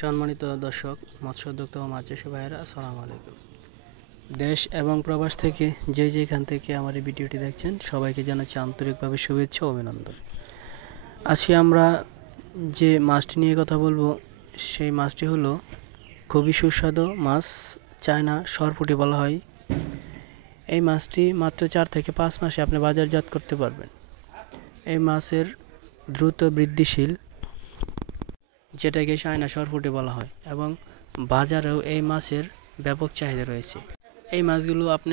সম্মানিত দর্শক, মৎস্য উদ্যোক্তা ও মাছ চাষি ভাইয়েরা, আসসালামু আলাইকুম। দেশ এবং প্রবাস থেকে যেখান থেকে আমার এই ভিডিওটি দেখছেন, সবাইকে জানাচ্ছি আন্তরিকভাবে শুভেচ্ছা ও অভিনন্দন। আজকে আমরা যে মাছটি নিয়ে কথা বলবো, সেই মাছটি হলো খুবই সুস্বাদু মাছ, চায়না সরপুঁটি বলা হয়। এই মাছটি মাত্র 4 থেকে 5 মাসে আপনি বাজারজাত করতে পারবেন। এই মাছের দ্রুত বৃদ্ধিশীল, যেটাকে চায়না সরপুঁটি বলা হয়, এবং বাজারেও এই মাছের ব্যাপক চাহিদা রয়েছে। এই মাছগুলো আপনি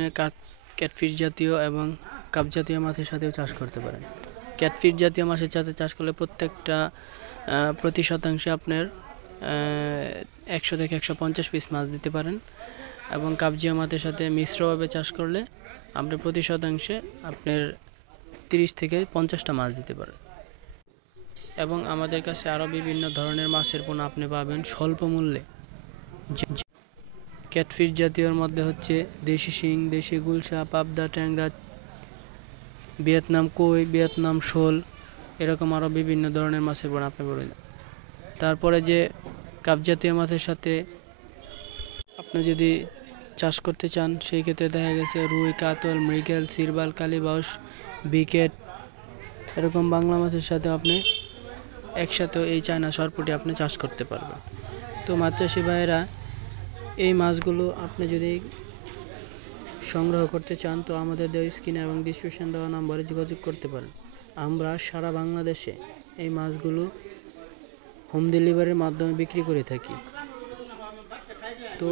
ক্যাটফিশ জাতীয় এবং কাপ জাতীয় মাছের সাথেও চাষ করতে পারেন। ক্যাটফিশ জাতীয় মাছের সাথে চাষ করলে প্রতি শতাংশে আপনার 100 থেকে 150 পিস মাছ দিতে পারেন, এবং কাপজিয়া মাছের সাথে মিশ্রভাবে চাষ করলে আপনি প্রতি শতাংশে আপনার 30 থেকে 50টা মাছ দিতে পারেন। এবং আমাদের কাছে আরও বিভিন্ন ধরনের মাছের পণ্য আপনি পাবেন স্বল্প মূল্যে। ক্যাটফিশ জাতীয়র মধ্যে হচ্ছে দেশি শিং, দেশি গুলশা, পাবদা, ট্যাংরা, ভিয়েতনাম কই, ভিয়েতনাম শোল, এরকম আরও বিভিন্ন ধরনের মাছের পণ্য আপনি পাবেন। তারপরে যে কাপ জাতীয় মাছের সাথে আপনি যদি চাষ করতে চান, সেই ক্ষেত্রে দেখা গেছে রুই, কাতল, মৃগেল, সিরবাল, কালীবাউস, বিকেট, এরকম বাংলা মাছের সাথে আপনি একসাথেও এই চায়না সরপুঁটি আপনি চাষ করতে পারবেন। তো মাছ চাষি ভাইয়েরা, এই মাছগুলো আপনি যদি সংগ্রহ করতে চান, তো আমাদের দেওয়া স্ক্রিনে এবং ডিসক্রিপশন দেওয়া নম্বরে যোগাযোগ করতে পারেন। আমরা সারা বাংলাদেশে এই মাছগুলো হোম ডেলিভারির মাধ্যমে বিক্রি করে থাকি। তো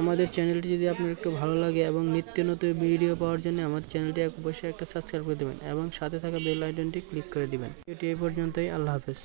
আমাদের চ্যানেলটি যদি আপনার একটু ভালো লাগে এবং নিত্য নতুন ভিডিও পাওয়ার জন্য আমার চ্যানেলটি অবশ্যই একটা সাবস্ক্রাইব করে দেবেন এবং সাথে থাকা বেল আইকনটি ক্লিক করে দিবেন। এটি এই পর্যন্তই। আল্লাহ হাফেজ।